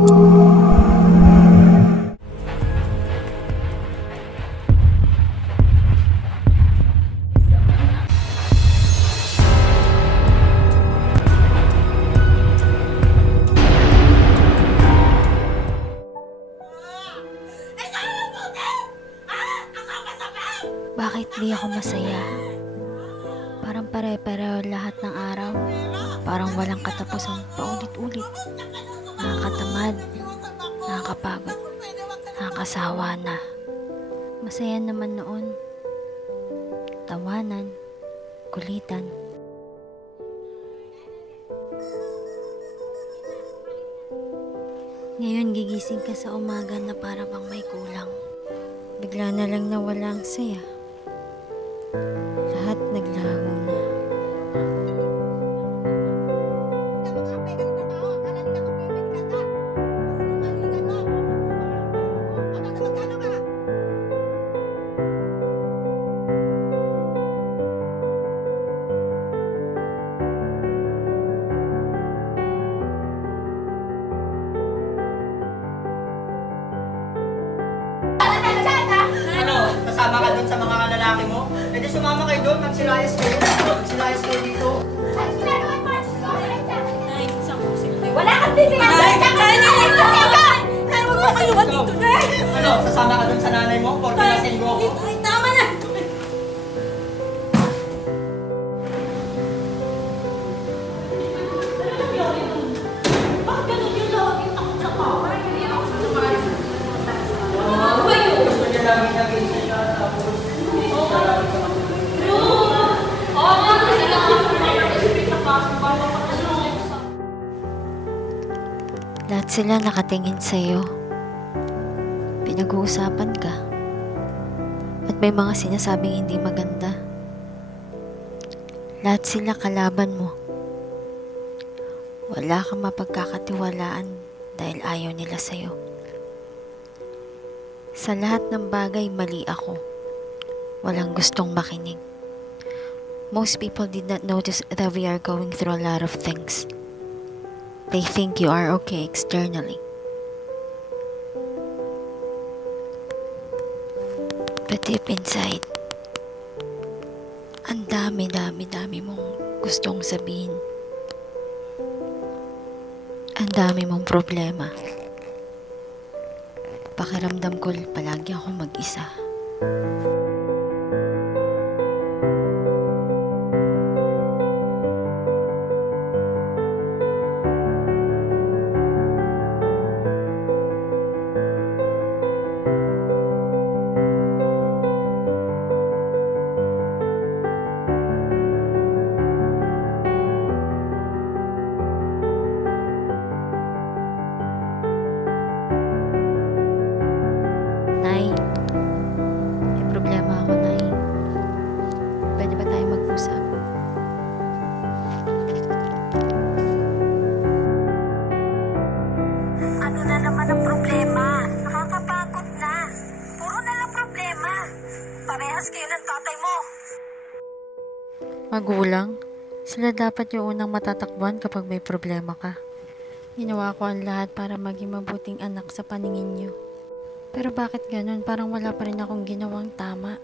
Bakit di ako masaya? Parang pare-pareho lahat ng araw. Parang walang katapusang paulit-ulit. Nakakatamad, nakakapagod, nakakasawa na. Masaya naman noon. Tawanan, kulitan. Ngayon gigising ka sa umaga na para bang may kulang. Bigla na lang nawala ang saya. Lahat naglaho na. Kasama ka dun sa mga lalaki mo? E di sumama kayo doon, magsilayas kayo. Magsilayas kayo dito. Wala kang bibigyan! Huwag mo kayuhan dito, Nay! Ano, sasama ka dun sa nanay mo? Porque lasinggo ako? Ay, tama na! Bakit ganun yung lagi yung takot sa power? Hindi ako sa lumaras. Ano ba yun? Gusto niya lagi nag-isa siya, tapos Lahat sila nakatingin sa'yo. Pinag-uusapan ka. At may mga sinasabing hindi maganda. Lahat sila kalaban mo. Wala kang mapagkakatiwalaan dahil ayaw nila sa'yo. Sa lahat ng bagay, mali ako. Walang gustong makinig. Most people did not notice that we are going through a lot of things. They think you are okay externally. But deep inside, ang dami mong gustong sabihin. Ang dami mong problema. Pakiramdam ko palagi ako mag-isa. Nay, may problema ako, Nay. Pwede ba tayo mag-usap? Ano na naman ang problema? Nakakapagod na. Puro na lang problema. Parehas kayo ng tatay mo. Magulang, sila dapat yung unang matatakbuhan kapag may problema ka. Ginawa ko ang lahat para maging mabuting anak sa paningin niyo. Pero bakit ganun? Parang wala pa rin akong ginawang tama.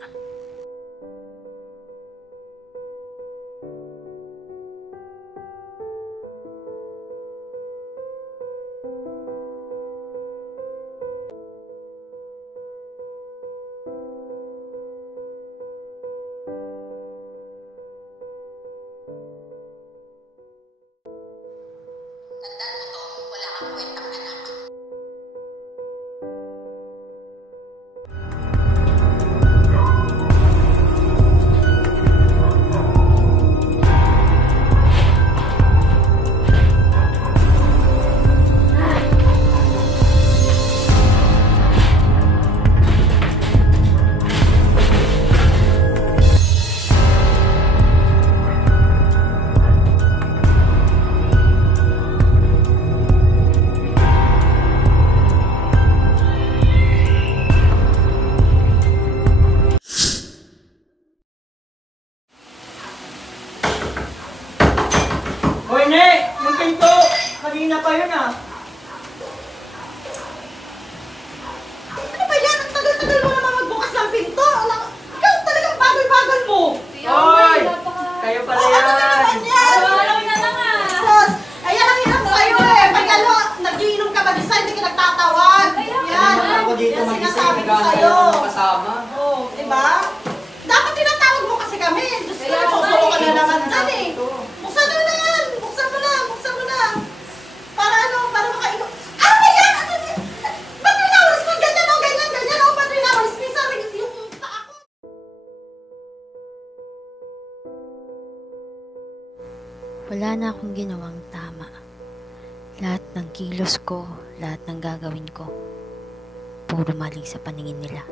Tandaan mo to, wala kang kwentang anak. Hoy, Ne! Yung pinto! Kanina pa yun, ah! Wala na akong ginawang tama. Lahat ng kilos ko, lahat ng gagawin ko, puro mali sa paningin nila.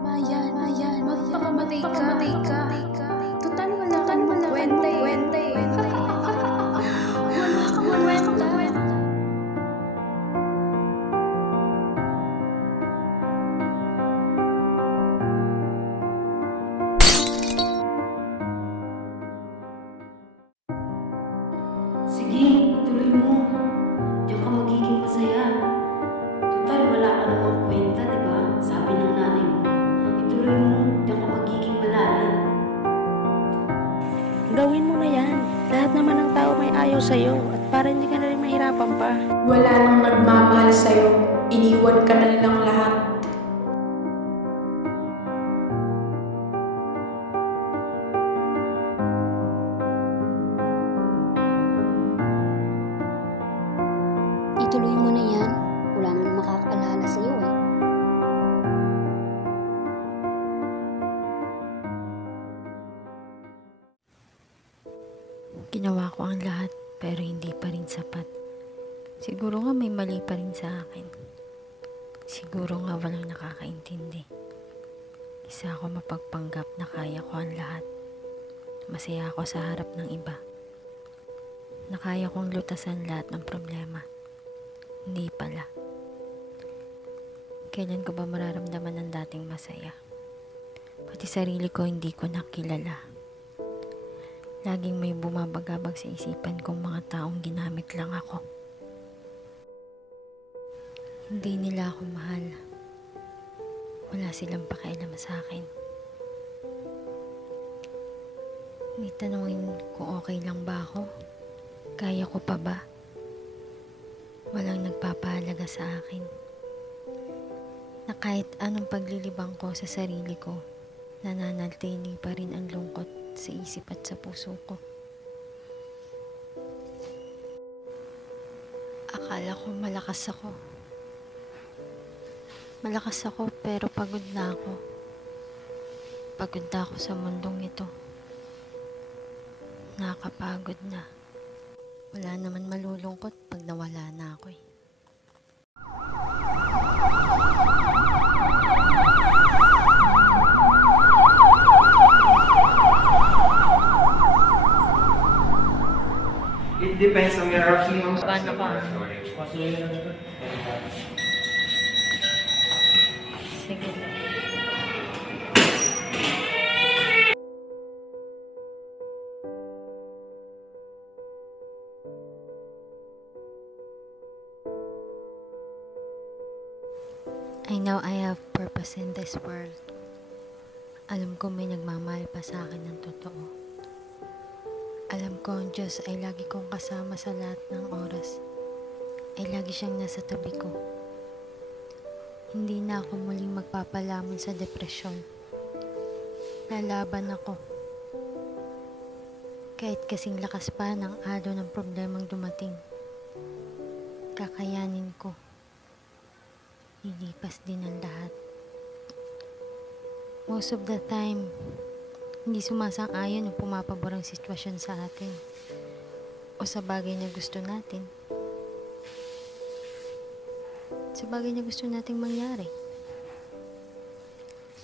Mayan, magpakamatay ka. Total, wala ka naman kwenta eh. Wala kang kwenta. Sige, ituloy mo. Diyan ka magiging masaya. Total, wala ka namang kwenta, di ba? Sabi ng nanay mo. Ituloy mo, diyan ka magiging malaya. Gawin mo na yan. Lahat naman ng tao may ayaw sa'yo at para hindi ka na rin mahirapan pa. Wala nang nagmamahal sa'yo. Iniwan ka na nilang lahat. Ituloy mo na yan. Wala nang makakaalala sa'yo eh. Ginawa ko ang lahat pero hindi pa rin sapat. Siguro nga may mali pa rin sa akin. Siguro nga walang nakakaintindi. Isa ako mapagpanggap na kaya ko ang lahat. Masaya ako sa harap ng iba. Nakaya kong lutasan lahat ng problema. Hindi pala. Kailan ko ba mararamdaman ng dating masaya? Pati sarili ko hindi ko nakilala. Laging may bumabagabag sa isipan kong mga taong ginamit lang ako. Hindi nila ako mahal. Wala silang pakialam sa akin. May tanungin kung okay lang ba ako? Kaya ko pa ba? Walang nagpapahalaga sa akin. Na kahit anong paglilibang ko sa sarili ko, nananatili pa rin ang lungkot sa isip at sa puso ko. Akala ko malakas ako. Malakas ako pero pagod na ako. Pagod na ako sa mundong ito. Nakakapagod na. Wala naman malulungkot pag nawala na ako eh. It depends on your opinion. Paano ka? Sige. I know I have purpose in this world. Alam ko may nagmamahal pa sa akin ng totoo. Alam ko ang Diyos ay lagi kong kasama sa lahat ng oras. Ay lagi siyang nasa tabi ko. Hindi na ako muling magpapalamon sa depresyon. Lalaban ako. Kahit kasing lakas pa ng alo ng problemang dumating. Kakayanin ko. Lilipas din ang lahat. Most of the time, hindi sumasang-ayon o pumapabor ang sitwasyon sa atin o sa bagay na gusto natin. Sa bagay na gusto nating mangyari.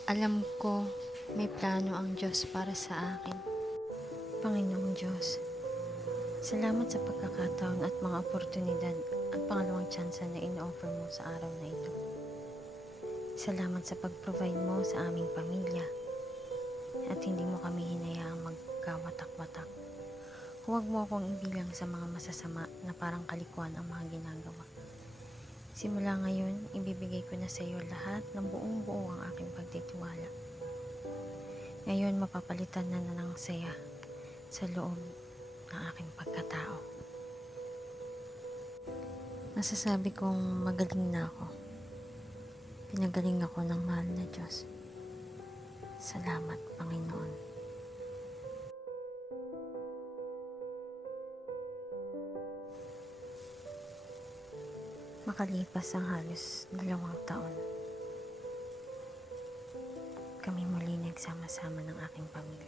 Alam ko may plano ang Diyos para sa akin. Panginoong Diyos, salamat sa pagkakataon at mga oportunidad at pangalawang tsansa na in-offer mo sa araw na ito. Salamat sa pag-provide mo sa aming pamilya at hindi mo kami hinayaang magkawatak-watak. Huwag mo akong ibilang sa mga masasama na parang kalikuan ang mga ginagawa. Simula ngayon, ibibigay ko na sa iyo lahat ng buong-buo ang aking pagtitiwala. Ngayon, mapapalitan na ng saya sa loob ng aking pagkatao. Masasabi kong magaling na ako. Pinagaling ako ng mahal na Diyos. Salamat, Panginoon. Makalipas ang halos 2 taon, kami muli nagsama-sama ng aking pamilya.